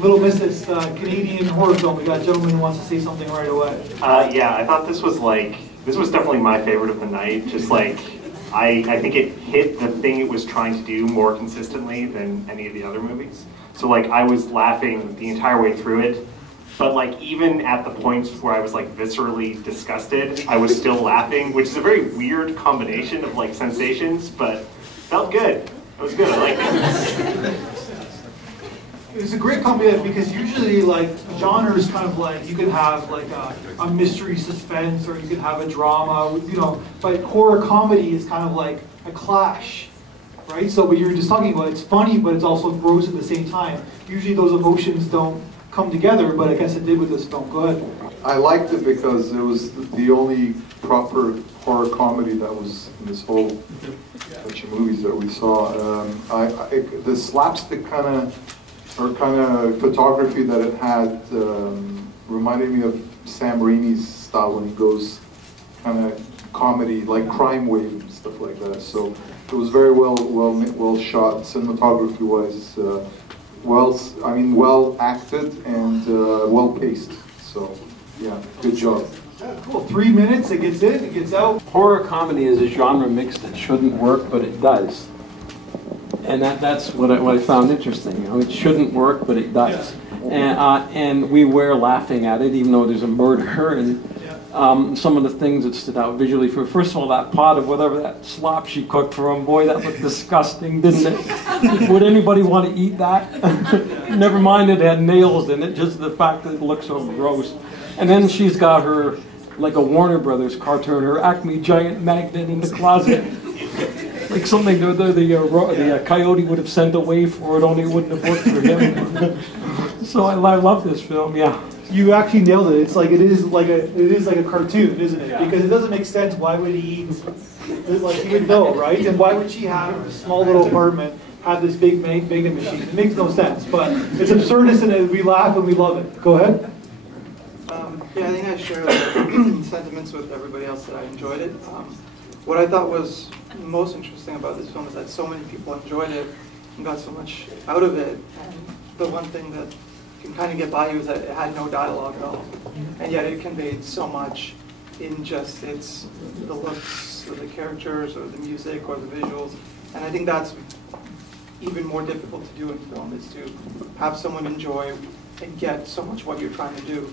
Little Miss this Canadian horror film. We got a gentleman who wants to say something right away. Yeah, I thought this was definitely my favorite of the night. Just like, I think it hit the thing it was trying to do more consistently than any of the other movies. So like, I was laughing the entire way through it, but like even at the points where I was like viscerally disgusted, I was still laughing, which is a very weird combination of like sensations, but felt good. It was good, I liked it. It's a great combination because usually like genres kind of like, you can have like a mystery suspense or you can have a drama, you know, but horror comedy is kind of like a clash, right? So what you're just talking about, it's funny but it's also gross at the same time. Usually those emotions don't come together, but I guess it did with this film. Go ahead. I liked it because it was the only proper horror comedy that was in this whole bunch of movies that we saw. The slapstick kind of photography that it had reminded me of Sam Raimi's style when he goes kind of comedy, like Crime Wave and stuff like that. So it was very well shot, cinematography wise. Well acted and well paced. So yeah, good job. Cool. 3 minutes, it gets in, it gets out. Horror comedy is a genre mix that shouldn't work, but it does. And that's what I found interesting. You know, it shouldn't work, but it does. And we were laughing at it, even though there's a murder. And some of the things that stood out visually, first of all, that pot of whatever that slop she cooked for him, boy, that looked disgusting, didn't it? Would anybody want to eat that? Never mind it had nails in it, just the fact that it looked so gross. And then she's got her, like a Warner Brothers cartoon, her Acme giant magnet in the closet. Like something the coyote would have sent away for it, only it wouldn't have worked for him. So I love this film, yeah. You actually nailed it. It's like it is like a cartoon, isn't it? Because it doesn't make sense. Why would he eat? Like he would know, right? And why would she have a small little apartment, have this big bacon machine? It makes no sense, but it's absurdist and we laugh and we love it. Go ahead. Yeah, I think I share the sentiments with everybody else that I enjoyed it. What I thought was most interesting about this film is that so many people enjoyed it and got so much out of it. And the one thing that can kind of get by you is that it had no dialogue at all. And yet it conveyed so much in just the looks of the characters or the music or the visuals. And I think that's even more difficult to do in film, is to have someone enjoy and get so much what you're trying to do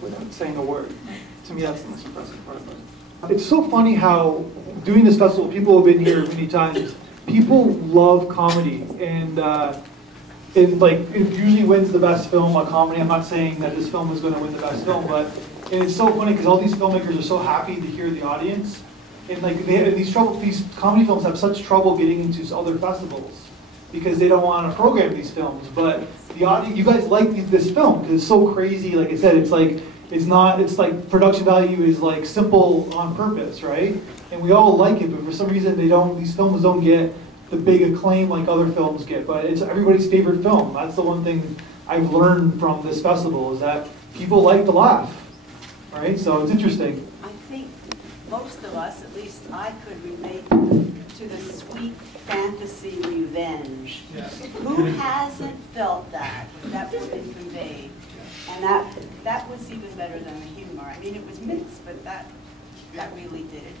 without saying a word. To me, that's the most impressive part of it. It's so funny how doing this festival, people have been here many times. People love comedy, and like it usually wins the best film, a comedy. I'm not saying that this film is going to win the best film, but and it's so funny because all these filmmakers are so happy to hear the audience, and like these comedy films have such trouble getting into other festivals because they don't want to program these films. But the audience, you guys like this film because it's so crazy. Like I said, it's like production value is like simple on purpose, right? And we all like it, but for some reason these films don't get the big acclaim like other films get. But it's everybody's favorite film. That's the one thing I've learned from this festival, is that people like to laugh, right? So it's interesting. I think most of us, at least I could relate to the sweet fantasy revenge. Yeah. Who hasn't felt that was been conveyed? And that was even better than the humor. I mean, it was mixed, but that really did it.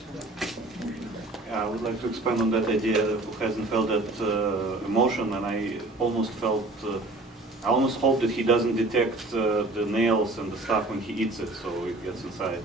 Yeah, I would like to expand on that idea of who hasn't felt that emotion, and I almost hope that he doesn't detect the nails and the stuff when he eats it, so it gets inside.